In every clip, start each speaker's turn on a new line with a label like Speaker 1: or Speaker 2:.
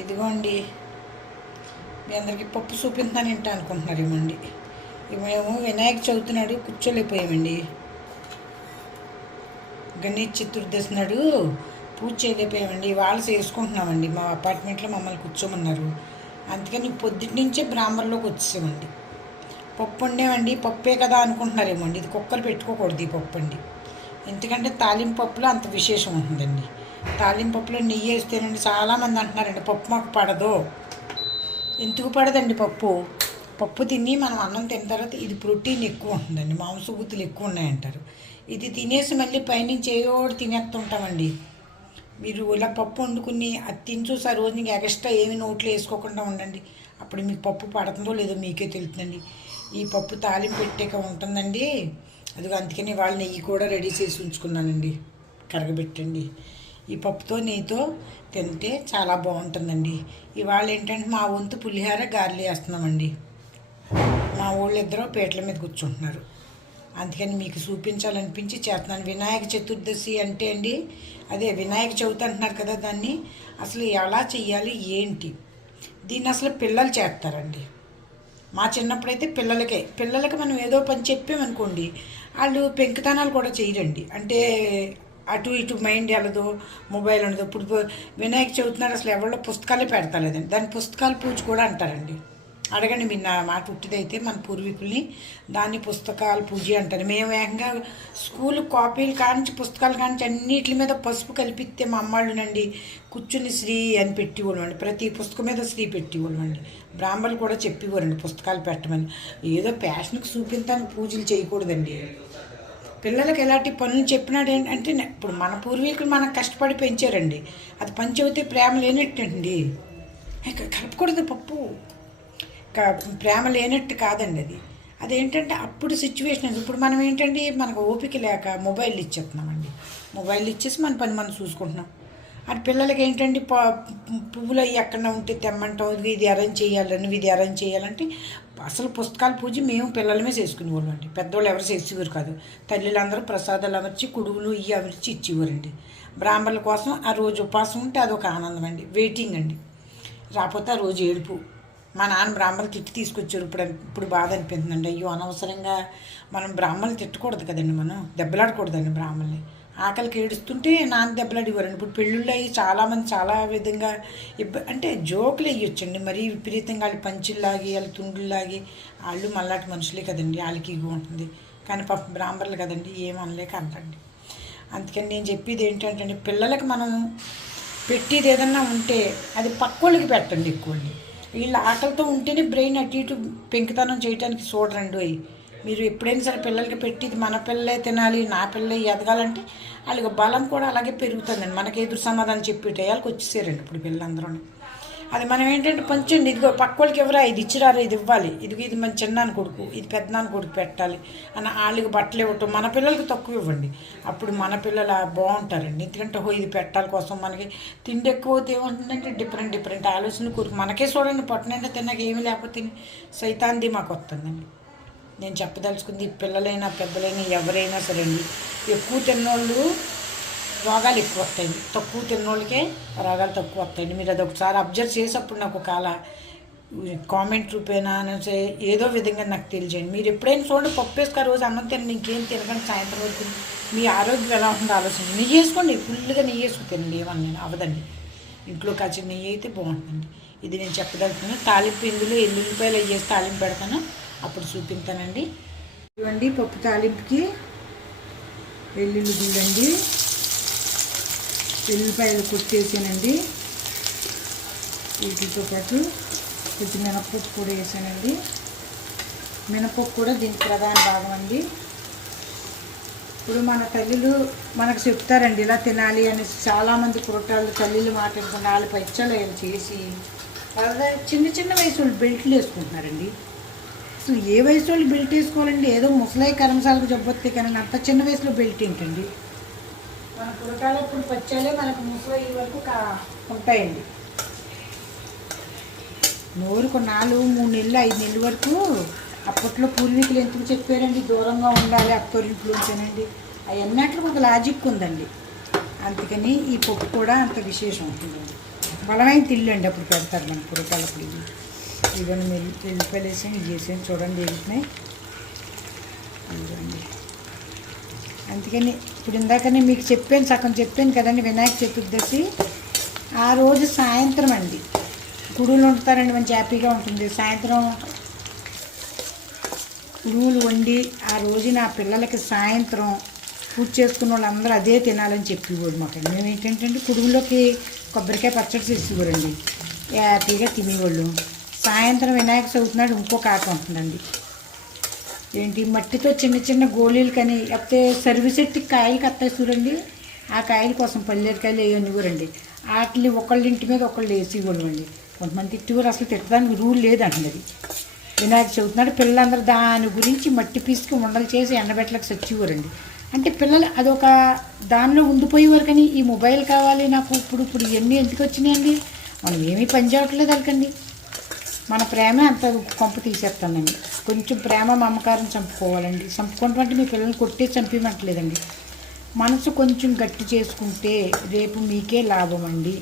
Speaker 1: ఇదిగోండి. మీ అందరికీ పప్పు చూపిందని ఏంటి అనుకుంటున్నారు ఏమండి. మేము వినాయక చవితి నాడు కూర్చోలేకపోయామండి. గణేష్ చతుర్దశి నాడు పూజ చేయలేకపోయామండి. వాళ్ళు చేసుకుంటున్నామండి. మా అపార్ట్మెంట్లో మమ్మల్ని కూర్చోమన్నారు. అందుకని పొద్దుటి నుంచే బ్రాహ్మణలోకి వచ్చేసామండి. పప్పు వండేమండి. పప్పే కదా అనుకుంటున్నారేమో అండి ఇది కుక్కలు పెట్టుకోకూడదు ఈ పప్పు అండి. ఎందుకంటే తాలింపు పప్పులో అంత విశేషం ఉంటుందండి. తాలింపు పప్పులో నెయ్యి వేస్తేనండి చాలామంది అంటున్నారండి పప్పు మాకు పడదు. ఎందుకు పడదండి పప్పు? పప్పు తిని మనం అన్నం తిన్న తర్వాత ఇది ప్రోటీన్ ఎక్కువ ఉంటుందండి గుత్తులు ఎక్కువ ఉన్నాయంటారు. ఇది తినేసి మళ్ళీ పైనుంచి ఏయోటి తినేస్తుంటామండి. మీరు ఇలా పప్పు వండుకుని అది తిని చూసి ఆ రోజు నీకు ఎక్స్ట్రా ఏమి నోట్లో వేసుకోకుండా ఉండండి. అప్పుడు మీకు పప్పు పడుతుందో లేదో మీకే తెలుస్తుందండి. ఈ పప్పు తాలింపు పెట్టాక ఉంటుందండి. అది అందుకని వాళ్ళ నెయ్యి కూడా రెడీ చేసి ఉంచుకున్నానండి. కరగబెట్టండి. ఈ పప్పుతో నెయ్యితో తింటే చాలా బాగుంటుందండి. ఇవాళ ఏంటంటే మా వంతు పులిహార గారెలు వేస్తున్నామండి మా ఊళ్ళిద్దరూ పీటల మీద కూర్చుంటున్నారు. అందుకని మీకు చూపించాలనిపించి చేస్తున్నాను. వినాయక చతుర్దశి అంటే అండి అదే వినాయక చవితి అంటున్నారు కదా దాన్ని అసలు ఎలా చెయ్యాలి ఏంటి? దీన్ని అసలు పిల్లలు చేస్తారండి. మా చిన్నప్పుడైతే పిల్లలకే పిల్లలకి మనం ఏదో పని చెప్పామనుకోండి వాళ్ళు పెంకుతనాలు కూడా చేయరండి. అంటే అటు ఇటు మైండ్ వెళ్ళదు మొబైల్ ఉండదు ఇప్పుడు వినాయక చవితి నాడు అసలు ఎవరిలో పుస్తకాలే పెడతలేదండి. దాని పుస్తకాల పూజ కూడా అంటారండి. అడగండి మీ నా మాట పుట్టిదైతే మన పూర్వీకుల్ని దాన్ని పుస్తకాలు పూజ అంటారు. మేము వేగంగా స్కూల్ కాపీలు కానించి పుస్తకాలు కానించి అన్నిటి మీద పసుపు కలిపిస్తే మా అమ్మాళ్ళునండి కూర్చుని శ్రీ అని పెట్టేవాళ్ళం అండి ప్రతి పుస్తకం మీద శ్రీ పెట్టేవాళ్ళం అండి బ్రాహ్మణులు కూడా చెప్పివ్వరండి పుస్తకాలు పెట్టమని. ఏదో ప్యాషన్కి చూపించడానికి పూజలు చేయకూడదండి. పిల్లలకి ఎలాంటి పనులు చెప్పినాడు ఏంటంటే ఇప్పుడు మన పూర్వీకులు మనం కష్టపడి పెంచారండి. అది పని చెబితే ప్రేమ లేనట్టండి. ఇక కలపకూడదు పప్పు. ప్రేమ లేనట్టు కాదండి అది. అదేంటంటే అప్పుడు సిచ్యువేషన్ ఇప్పుడు మనం ఏంటంటే మనకు ఓపిక లేక మొబైల్ ఇచ్చేస్తున్నామండి. మొబైల్ ఇచ్చేసి మన పని మనం చూసుకుంటున్నాం. అటు పిల్లలకి ఏంటంటే పువ్వులు అవి ఎక్కడ ఉంటే తెమ్మంటాం ఇది ఇది అరేంజ్ చేయాలని ఇది అరేంజ్ చేయాలంటే అసలు పుస్తకాల పూజ మేము పిల్లలమే చేసుకునేవాళ్ళం అండి. పెద్దవాళ్ళు ఎవరు చేసేవారు కాదు. తల్లులందరూ ప్రసాదాలు అమర్చి కుడుగులు ఇవి అమర్చి ఇచ్చేవారండి. బ్రాహ్మణుల కోసం ఆ రోజు ఉపవాసం ఉంటే అదొక ఆనందం అండి. వెయిటింగ్ అండి. రాకపోతే ఆ రోజు ఏడుపు. మా నాన్న బ్రాహ్మణులు తిట్టి తీసుకొచ్చారు. ఇప్పుడు ఇప్పుడు బాధ అనిపిస్తుందండి. అయ్యో అనవసరంగా మనం బ్రాహ్మణులు తిట్టకూడదు కదండి మనం. దెబ్బలాడకూడదండి బ్రాహ్మణుల్ని. ఆకలికి ఏడుస్తుంటే నాన్న దెబ్బలాడేవారండి ఇప్పుడు పెళ్ళిళ్ళు అయ్యి చాలామంది చాలా విధంగా ఇబ్బ అంటే జోకులు వేయొచ్చండి. మరీ విపరీతంగా వాళ్ళు పంచుల్లాగి వాళ్ళు తుండుల్లాగి వాళ్ళు మళ్ళాటి మనుషులే కదండి. వాళ్ళకి ఇగు ఉంటుంది. కానీ పాప బ్రాహ్మణులు కదండి. ఏం అనలేక అంటండి అందుకని నేను చెప్పేది ఏంటంటే పిల్లలకి మనం పెట్టేది ఏదన్నా ఉంటే అది పక్కోళ్ళకి పెట్టండి ఎక్కువండి వీళ్ళ ఆకలితో ఉంటేనే బ్రెయిన్ అటు ఇటు పెంకుతనం చేయడానికి చూడరండి అవి మీరు ఎప్పుడైనా సరే పిల్లలకి పెట్టిది మన పిల్లలే తినాలి నా పిల్లలే ఎదగాలంటే వాళ్ళకి బలం కూడా అలాగే పెరుగుతుందండి. మనకి ఎదురు సమాధానం చెప్పి టయాలకు వచ్చేసారండి ఇప్పుడు పిల్లలందరూ అది మనం ఏంటంటే పంచండి ఇదిగో పక్క వాళ్ళకి ఎవరా ఇది ఇచ్చిరారు ఇది ఇవ్వాలి. ఇదిగో ఇది మన చిన్నాన్న కొడుకు ఇది పెద్దనాన్న కొడుకు పెట్టాలి అని వాళ్ళకి బట్టలు ఇవ్వటం మన పిల్లలకి తక్కువ ఇవ్వండి. అప్పుడు మన పిల్లలు బాగుంటారండి. ఎందుకంటే హో ఇది పెట్టాలి కోసం మనకి తిండి ఎక్కువ ఏమంటుందంటే డిఫరెంట్ డిఫరెంట్ ఆలోచనలు కొడుకు మనకే చూడండి పొట్టనైనా తిన్నాక ఏమి లేకపోతే సైతాంది మాకు వస్తుందండి. నేను చెప్పదలుచుకుంది పిల్లలైనా పెద్దలైనా ఎవరైనా సరే అండి ఎక్కువ తిన్నోళ్ళు రోగాలు ఎక్కువ వస్తాయి. తక్కువ తిన్నోళ్ళకే రోగాలు తక్కువ వస్తాయండి. మీరు అది ఒకసారి అబ్జర్వ్ చేసేప్పుడు నాకు ఒకవేళ కామెంట్ రూపేనా అనేసి ఏదో విధంగా నాకు తెలియజేయండి. మీరు ఎప్పుడైనా చూడండి పప్పు వేసుకు రోజు అన్నం తినండి ఇంకేం తినకండి సాయంత్రం వరకు మీ ఆరోగ్యం ఎలా ఉంటుందో ఆలోచించండి. నెయ్యి వేసుకోండి ఫుల్గా నెయ్యి వేసుకు తినండి ఏమన్నా అవదండి ఇంట్లో కాచిన నెయ్యి అయితే బాగుంటుందండి. ఇది నేను చెప్పదలుచుకున్నాను తాలింపు ఇందులో ఎల్లుల్లిపాయలు అవి తాలింపు పెడతాను. అప్పుడు చూపిస్తానండి ఇవ్వండి పప్పు తాలింపుకి వెల్లుల్లి గుళ్ళండి వెల్లుల్లిపాయలు కొట్టేసానండి వీటితో పాటు కొద్ది మినపప్పు కూడా వేసానండి. మినపప్పు కూడా దీనికి ప్రధాన భాగం అండి. ఇప్పుడు మన తల్లులు మనకు చెప్తారండి ఇలా తినాలి అనేసి చాలామంది కురటాలు తల్లిలు మాట్లాడుకుని వాళ్ళు పచ్చలు చేసి తర్వాత చిన్న చిన్న వయసు వాళ్ళు బెల్ట్లు వేసుకుంటున్నారండి. అసలు ఏ వయసు వాళ్ళు బెల్ట్ వేసుకోవాలండి? ఏదో ముసలాయి కర్మసాలకు జబ్బొత్తే కానీ అంత చిన్న వయసులో బెల్ట్ ఏంటండి? మన పురటాలప్పుడు పచ్చాలే మనకు ముసలి వరకు ఉంటాయండి. నోరుకు నాలుగు మూడు నెలలు ఐదు నెలల వరకు అప్పట్లో పూర్వీకులు ఎందుకు చెప్పారండి? దూరంగా ఉండాలి అత్తోరింట్లో ఉంచానండి అవన్నట్లు ఒక లాజిక్ ఉందండి. అందుకని ఈ పప్పు కూడా అంత విశేషం ఉంటుందండి. బలమైన తిల్లు అండి అప్పుడు పెడతారు మన పురపాలప్పుడు ఇవి ఇవన్నీ మెల్లి వెళ్ళిపోయి వేసాం ఇవి చూడండి వేగుతున్నాయి ఇదిగోండి. అందుకని ఇప్పుడు ఇందాకనే మీకు చెప్పాను సగం చెప్పాను కదండి వినాయక చతుర్దశి. ఆ రోజు సాయంత్రం అండి. గుడులు ఉంటారండి మంచి హ్యాపీగా ఉంటుంది. సాయంత్రం కుడుములు వండి ఆ రోజు నా పిల్లలకి సాయంత్రం పూజ చేసుకున్న వాళ్ళందరూ అదే తినాలని చెప్పేవాడు మాకు. మేము ఏంటంటే కుడుములోకి కొబ్బరికాయ పచ్చడి చేసేవారండి. హ్యాపీగా తినేవాళ్ళు. సాయంత్రం వినాయక చవితి నాడు ఇంకొక ఆట ఉంటుందండి. ఏంటి? మట్టితో చిన్న చిన్న గోళీలు కానీ లేకపోతే సర్వీసెట్టి కాయలు కత్తాయి చూడండి. ఆ కాయల కోసం పల్లెరికాయలు కూరండి వాటిని ఒకళ్ళ ఇంటి మీద ఒకళ్ళు వేసి అండి కొంతమంది తిట్టేవారు అసలు తిట్టడానికి రూల్ లేదండి అది. వినాయక చవితి నాడు పిల్లలందరూ దాని గురించి మట్టి పీసుకు ఉండలు చేసి ఎండబెట్టలకు సచ్చివారండి అంటే పిల్లలు అదొక దానిలో ఉండిపోయేవారు కానీ ఈ మొబైల్ కావాలి నాకు ఇప్పుడు ఇప్పుడు ఇవన్నీ ఎందుకు వచ్చినాయండి? మనం ఏమీ పని చేయట్లేదు వాళ్ళకండి. మన ప్రేమ అంత కొంప తీసేస్తానండి కొంచెం ప్రేమ మమకారం చంపుకోవాలండి. చంపుకుంటాం మీ పిల్లల్ని కొట్టే చంపిమంటలేదండి మనసు కొంచెం గట్టి చేసుకుంటే రేపు మీకే లాభం అండి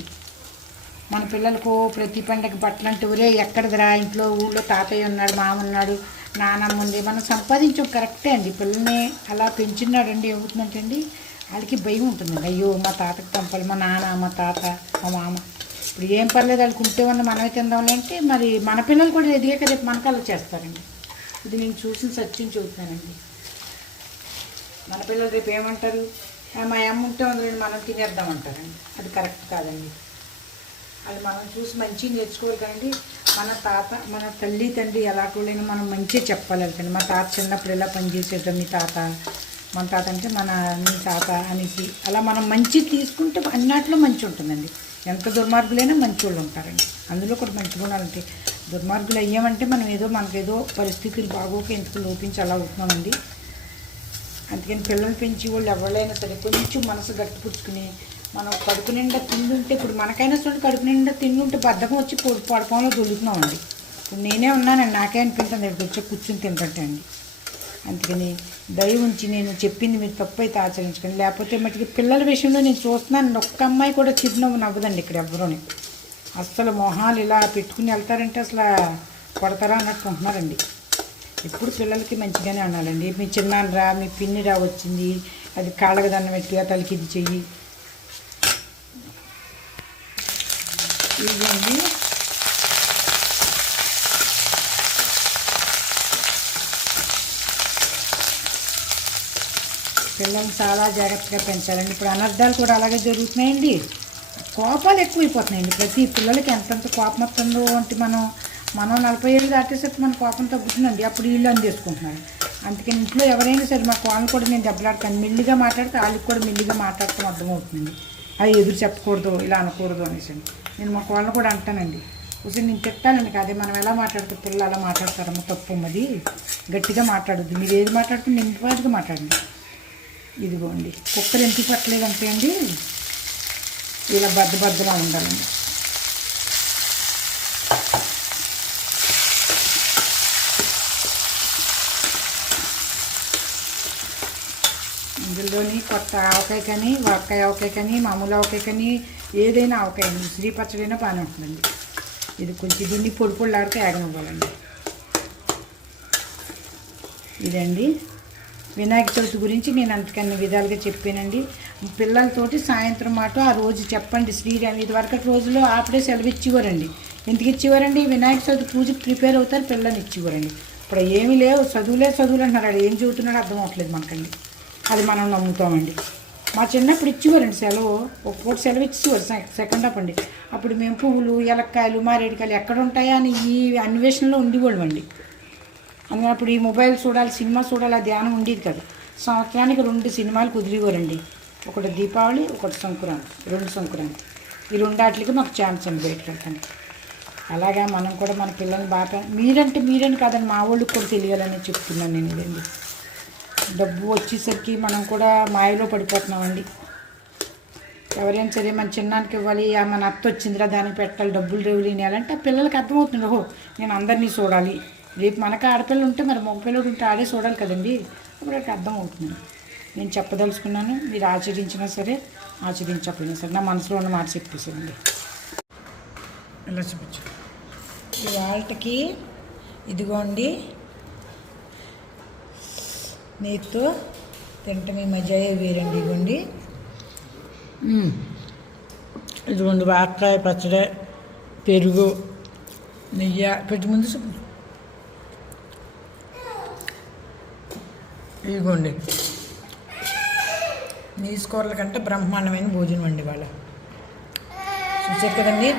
Speaker 1: మన పిల్లలకు ప్రతి పండగ బట్టలు అంటే ఒరే ఎక్కడిదిరా? ఇంట్లో ఊళ్ళో తాతయ్య ఉన్నాడు మామ ఉన్నాడు నానమ్మ ఉంది. మనం సంపాదించాం కరెక్టే అండి. పిల్లల్ని అలా పెంచినాడండి ఏమవుతుందంటే అండి వాళ్ళకి భయం ఉంటుందండి. అయ్యో మా తాతకి పంపాలి మా నాన్న మా తాత మా మామ. ఇప్పుడు ఏం పర్లేదు వాళ్ళు కుంటే ఉన్న మనమే తిందాంలే అంటే మరి మన పిల్లలు కూడా ఎదిగాక రేపు మన కళ్ళు చేస్తారండి. ఇది నేను చూసిన సత్యం చూస్తున్నానండి మన పిల్లలు రేపు ఏమంటారు? మా అమ్మ ఉంటే ఉందండి మనం తినేద్దామంటారండి అది కరెక్ట్ కాదండి. అది మనం చూసి మంచిగా నేర్చుకోవాలి కదండి. మన తాత మన తల్లి తండ్రి ఎలాగోలైనా మనం మంచిగా చెప్పాలి కదండి మా తాత చిన్నప్పుడు ఎలా పనిచేసేద్దాం మీ తాత? మన తాత అంటే మన మీ తాత అనేసి. అలా మనం మంచి తీసుకుంటే అన్నిట్లో మంచి ఉంటుందండి. ఎంత దుర్మార్గులైనా మంచి వాళ్ళు ఉంటారండి. అందులో కూడా మంచి గుణాలు ఉంటాయి దుర్మార్గులు అయ్యామంటే మనం ఏదో మనకేదో పరిస్థితులు బాగోక ఎందుకు లోపించి అలా అవుతున్నామండి. అందుకని పిల్లలు పెంచి వాళ్ళు ఎవరైనా సరే కొంచెం మనసు గట్టిపుచ్చుకుని మనం కడుపు నిండా తిండుంటే ఇప్పుడు మనకైనా సరే కడుపు నిండా తిండుంటే బద్ధకం వచ్చి పొ- పడకంలో దొరుకుతున్నామండి ఇప్పుడు నేనే ఉన్నానండి నాకే అనిపిస్తుంది ఇక్కడ వచ్చి కూర్చుని తింటంటే అండి. అందుకని దయ ఉంచి నేను చెప్పింది మీరు తప్పు అయితే లేకపోతే మటుకి పిల్లల విషయంలో నేను చూస్తున్నాను. ఒక్క అమ్మాయి కూడా చిరునవ్వు నవ్వదండి ఇక్కడ ఎవరూని అస్సలు మొహాలు ఇలా పెట్టుకుని వెళ్తారంటే అసలు కొడతారా అన్నట్టు ఉంటున్నారండి. ఎప్పుడు పిల్లలకి మంచిగానే అనాలండి మీ చిన్నానరా రా మీ పిన్ని రా వచ్చింది. అది కాళ్ళకి దండం పెట్టి తలకి ఇది చెయ్యి ఇదండి పిల్లల్ని చాలా జాగ్రత్తగా పెంచాలండి. ఇప్పుడు అనర్థాలు కూడా అలాగే జరుగుతున్నాయండి. కోపాలు ఎక్కువైపోతున్నాయండి. ప్రతి పిల్లలకి ఎంతెంత కోపం వస్తుందో అంటే మనం మనం నలభై ఏళ్ళు దాటేసరికి మన కోపం తగ్గుతుందండి. అప్పుడు వీళ్ళు అని అందుకని ఇంట్లో ఎవరైనా సరే మా వాళ్ళని కూడా నేను దెబ్బలాడతాను. మెల్లిగా మాట్లాడితే వాళ్ళకి కూడా మెల్లిగా మాట్లాడటం అర్థమవుతుంది అది ఎదురు చెప్పకూడదు ఇలా అనకూడదు అనేసి నేను మా కోళ్ళని కూడా అంటానండి. ఒకసారి నేను చెప్తానండి అదే మనం ఎలా మాట్లాడితే పిల్లలు అలా మాట్లాడతారమ్మా తప్పు అది గట్టిగా మాట్లాడద్దు. మీరు ఏది మాట్లాడుతుంది నింపాటుగా మాట్లాడండి ఇదిగోండి. కుక్కలు ఎందుకు పట్టలేదు అంటే అండి ఇలా బద్ద బద్దలా ఉండాలండి. ఇందులోని కొత్త ఆవకాయ కానీ వక్కాయ ఆవకాయ కానీ మామూలు ఆవకాయ కానీ ఏదైనా ఆవకాయ అండి. శ్రీ పచ్చడైనా బాగానే ఉంటుందండి. ఇది కొంచెం దీన్ని పొడి పొడిలాడితే ఆగనివ్వాలండి. ఇదండి. వినాయక చవితి గురించి నేను అంతకన్నా విధాలుగా చెప్పానండి. పిల్లలతోటి సాయంత్రం మాట ఆ రోజు చెప్పండి. శ్రీరామ్ ఇది వరకటి రోజులో ఆపడే సెలవు ఇచ్చేవారండి. ఎందుకు ఇచ్చేవారండి? వినాయక చవితి పూజకి ప్రిపేర్ అవుతారు పిల్లల్ని ఇచ్చేవారండి. ఇప్పుడు ఏమీ లేవు. చదువులే చదువులు అంటున్నారు. ఏం చదువుతున్నాడో అర్థం అవ్వట్లేదు మనకండి. అది మనం నమ్ముతామండి. మా చిన్నప్పుడు ఇచ్చేవారండి సెలవు. ఒక పూట సెలవు ఇచ్చేవారు సె- సెకండ్ హాఫ్ అండి. అప్పుడు మేము పువ్వులు ఎలక్కాయలు మారేడికాయలు ఎక్కడ ఉంటాయా అని ఈ అన్వేషణలో ఉండేవాళ్ళం అండి అందుకని అప్పుడు ఈ మొబైల్ చూడాలి సినిమా చూడాలి ఆ ధ్యానం ఉండేది కదా. సంవత్సరానికి రెండు సినిమాలు కుదిరిగోరండి ఒకటి దీపావళి ఒకటి సంక్రాంతి రెండు సంక్రాంతి. ఈ రెండాటికి మాకు ఛాన్స్ ఉంది బయటకు వెళ్ళడానికి అలాగా మనం కూడా మన పిల్లల్ని బాగా మీరంటే మీరని కాదని మా వాళ్ళకి కూడా తెలియాలని చెప్తున్నాను నేను ఇదండి. డబ్బు వచ్చేసరికి మనం కూడా మాయలో పడిపోతున్నామండి. ఎవరైనా సరే మన చిన్నానికి ఇవ్వాలి మన అత్త వచ్చిందిరా దానికి పెట్టాలి డబ్బులు రేవులు ఇవ్వాలంటే ఆ పిల్లలకి అర్థమవుతుంది. ఓహో నేను అందరినీ చూడాలి. రేపు మనకు ఆడపిల్ల ఉంటే మరి మగపిల్లడు ఉంటే ఆడే చూడాలి కదండి. అప్పుడు వాళ్ళకి అర్థం అవుతుంది. నేను చెప్పదలుచుకున్నాను మీరు ఆచరించినా సరే ఆచరించకపోయినా సరే. నా మనసులో ఉన్న మాట చెప్పేసానండి ఇలా చూపించు వాళ్ళకి ఇదిగోండి. నీతో తింటమే మజాయే వేరండి ఇదిగోండి ఇదిగోండి వాకాయ పచ్చడి పెరుగు నెయ్యి పెట్టి ముందు ఇదిగోండి నీసుకోరల కంటే బ్రహ్మాండమైన భోజనం అండి వాళ్ళ చూసారు కదండి?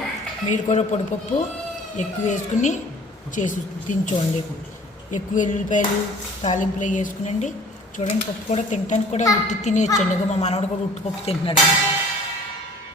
Speaker 1: మీరు కూడా పొడిపప్పు ఎక్కువ వేసుకుని చేసి తినచోండి. ఎక్కువ ఎల్లుల్లిపాయలు తాలింపులు అవి వేసుకునండి. చూడండి పప్పు కూడా తినడానికి కూడా ఉట్టి తినేయచ్చండి. మా మనవడు కూడా ఉట్టి పప్పు తింటున్నాడు.